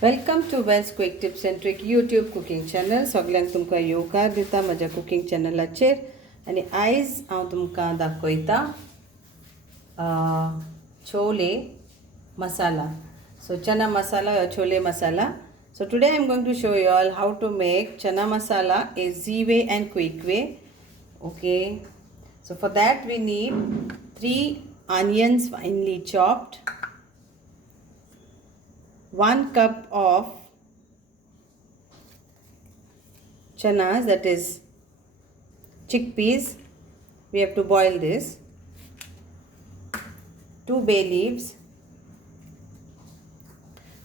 Welcome to Wells Quick Tips and Trick YouTube cooking channel. सगळ्यांक तुमकां येवकार दिता म्हज्या कुकिंग चॅनलाचेर आनी आयज हांव तुमकां दाखयता chole masala. So chana masala or chole masala. So today I am going to show you all how to make chana masala easy way and quick way. Okay. So for that we need 3 onions finely chopped, 1 cup of chanas, that is chickpeas. We have to boil this. 2 bay leaves.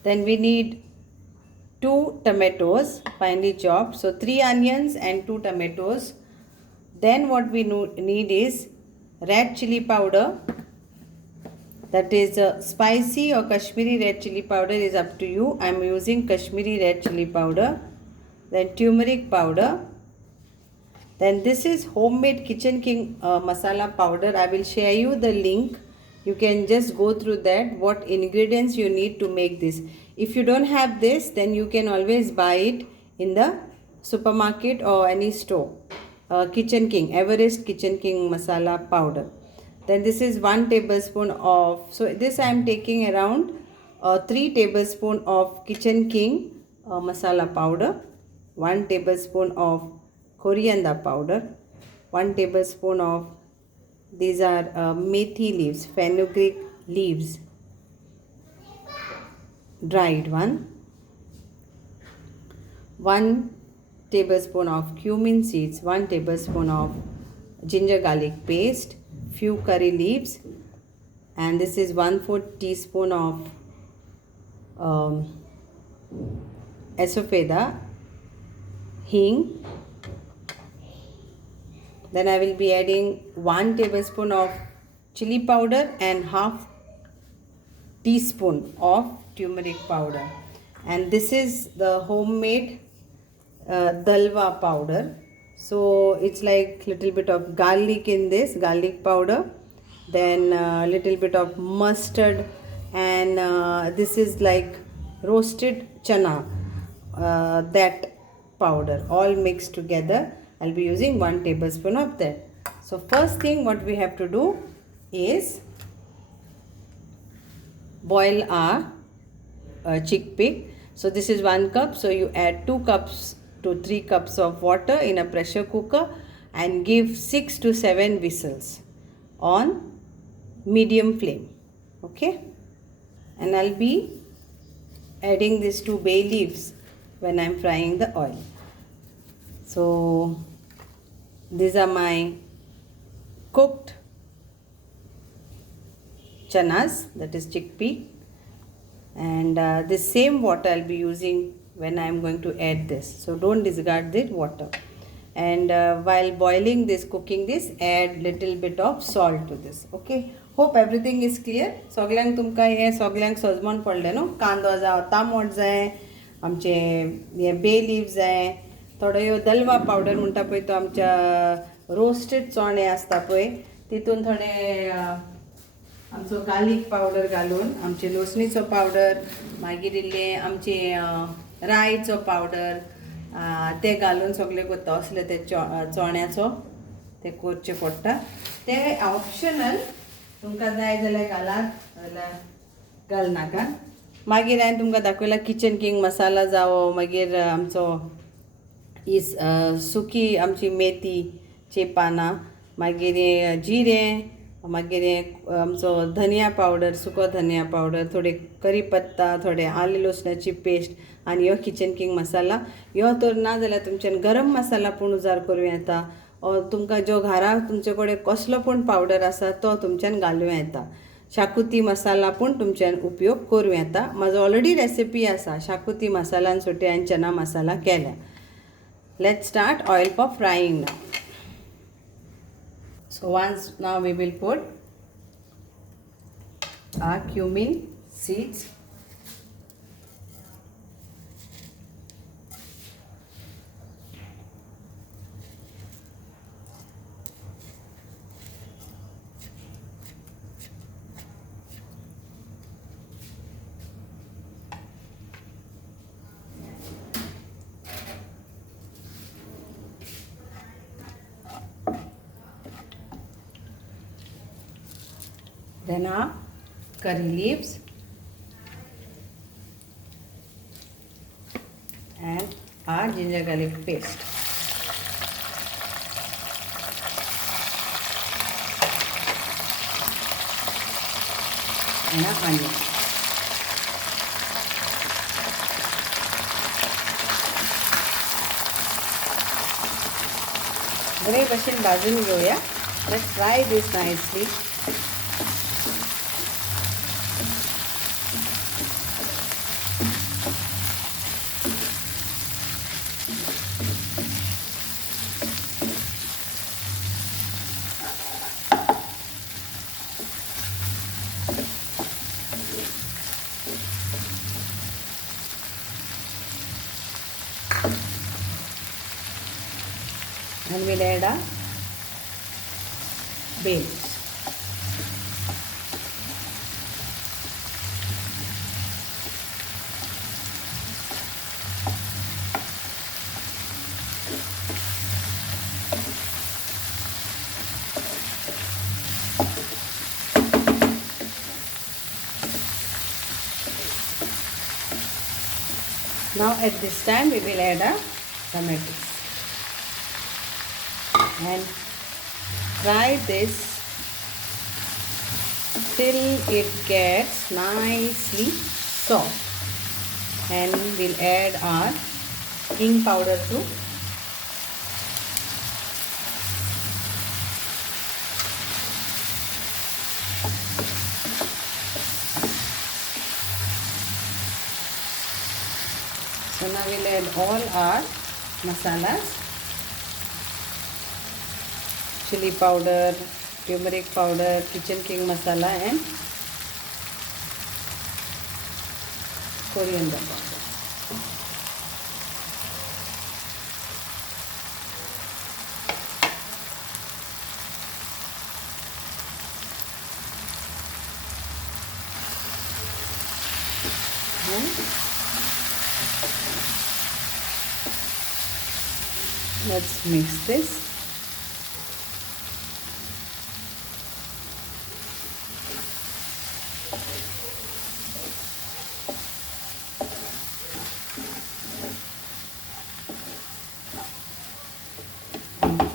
Then we need 2 tomatoes finely chopped. So 3 onions and 2 tomatoes. Then what we need is red chili powder. That is spicy or Kashmiri red chili powder is up to you. I am using Kashmiri red chili powder. Then turmeric powder. Then this is homemade Kitchen King masala powder. I will share you the link. You can just go through that what ingredients you need to make this. If you don't have this, then you can always buy it in the supermarket or any store. Kitchen King, Everest Kitchen King masala powder. Then this is 1 tablespoon of, so this I am taking around 3 tablespoon of Kitchen King masala powder, 1 tablespoon of coriander powder, 1 tablespoon of, these are methi leaves, fenugreek leaves, dried one, 1 tablespoon of cumin seeds, 1 tablespoon of ginger garlic paste, few curry leaves, and this is 1/4 teaspoon of asafeda, hing. Then I will be adding 1 tablespoon of chili powder and half teaspoon of turmeric powder. And this is the homemade dalwa powder. So it's like little bit of garlic in this, garlic powder, then little bit of mustard, and this is like roasted chana, that powder all mixed together. I'll be using 1 tablespoon of that. So first thing what we have to do is boil our chickpea. So this is 1 cup, so you add 2 cups to 3 cups of water in a pressure cooker and give 6 to 7 whistles on medium flame. Okay, and I'll be adding these 2 bay leaves when I'm frying the oil. So these are my cooked chanas, that is chickpea, and this same water I'll be using when I am going to add this. So don't discard the water. And while boiling this, cooking this, add little bit of salt to this. Okay, hope everything is clear. सगळ्यांक तुमकां हे सगळ्यांक सजमोन पडलें न्हू. कांदो जाय, तामोट जाय, आमचे हे बे leaves जाय, थोडो ह्यो दलवा पावडर म्हणटा पळय तो आमच्या रोस्टेड चोणे आसता पळय तितून थोडे आमचो गार्लीक पावडर घालून, आमचे लसणीचो पावडर, मागीर इल्ले आमचे रायचो पावडर, ते घालून सगळे करता असले ते चोण्याचो ते करचे पडटा. ते ऑप्शनल, तुमकां जाय जाल्यार घालात, जाल्यार घालनाका. मागीर हांवें तुमकां दाखयला किचन किंग मसाला जावो, मागीर आमचो ही सुकी आमची मेथीची पानां, मागीर जिरें, मागीर आमचो धनिया पावडर, सुको धनिया पावडर, थोडे करी पत्ता, थोडे आले लसणाची पेस्ट, आनी ह्यो किचन किंग मसाला. ह्यो तर ना जाल्यार तुमच्यान गरम मसाला पूण उजार करूं येता, ओ तुमकां जो घरांत तुमचे कडेन कसलो पूण पावडर आसा तो तुमच्यान घालूं येता. शाकुती मसाला पूण तुमच्यान उपयोग करूं येता. म्हाजो ऑलरेडी रेसिपी आसा शाकुती मसालान सुटी हांवें चना मसाला केल्या. Let's start oil for frying now. So once now we will put our cumin seeds, Then our curry leaves and our ginger garlic paste. And our onion. बरे भशेन भाजून घेऊया. Let's fry this nicely. And we'll add a bay leaves. Now at this time we will add a tomatoes and fry this till it gets nicely soft, and we'll add our king powder too. So now we'll add all our masalas: chili powder, turmeric powder, Kitchen King masala and coriander powder. And let's mix this.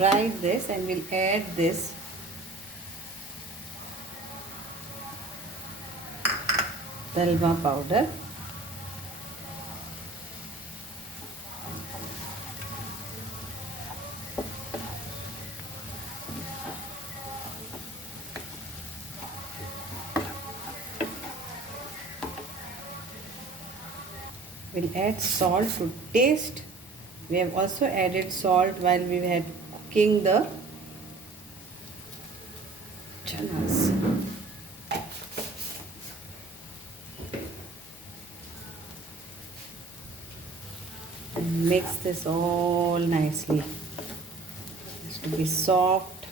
Fry this, and we'll add this dalma powder, we'll add salt to taste. We have also added salt while we had cooking the chanas. And mix this all nicely. It has to be soft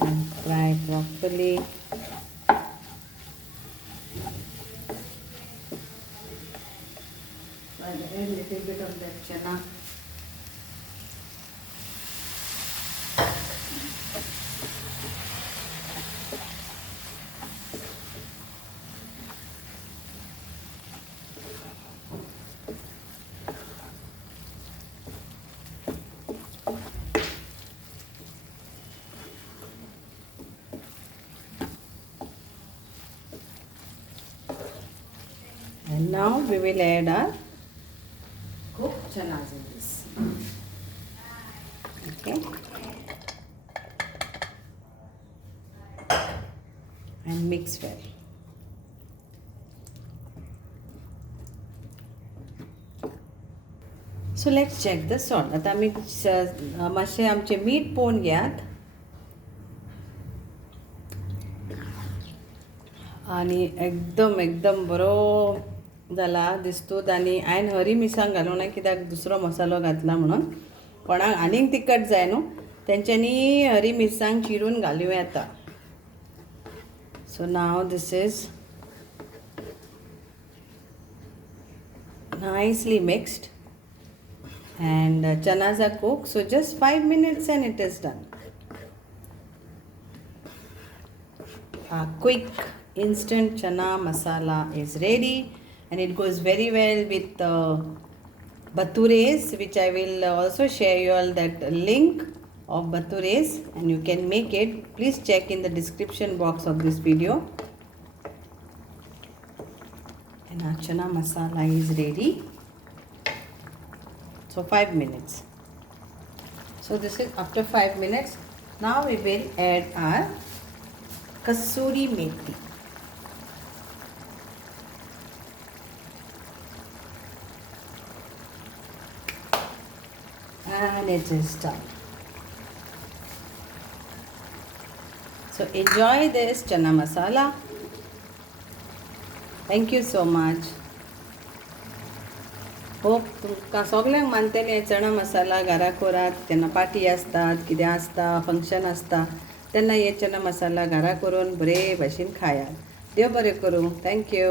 and fry properly. I'll add a little bit of that chana. And now we will add our cooked chanas in this. Okay. And mix well. So let's check the salt. आता आम्ही मातशें आमचें मीठ पळोवन घेयात. आनी एकदम बरो जाला दिसतूत. आनी हांवें हरी मिरसांग घालूंक ना कित्याक दुसरो मसालो घातला म्हणून. कोणाक आनीक तिखट जाय न्हू तेंच्यांनी हरी मिरसांग चिरून घालूं येता. So now this is nicely mixed and chanas are cooked. So just 5 minutes and it is done. quick instant chana masala is ready, and it goes very well with batures, which I will also share you all that link of batures, and you can make it. Please check in the description box of this video. And our chana masala is ready. So 5 minutes. So this is after 5 minutes. Now we will add our kasuri methi. And it is done. So enjoy this chana masala. Thank you so much. Hope तुमकां सगळ्यांक मानतले चणा मसाला घराक करात तेन्ना party आसतात कितें आसता function आसता तेन्ना हे चना मसाला घरा करून बरे भाशेन खायात. देव बरें करूं. थँक्यू.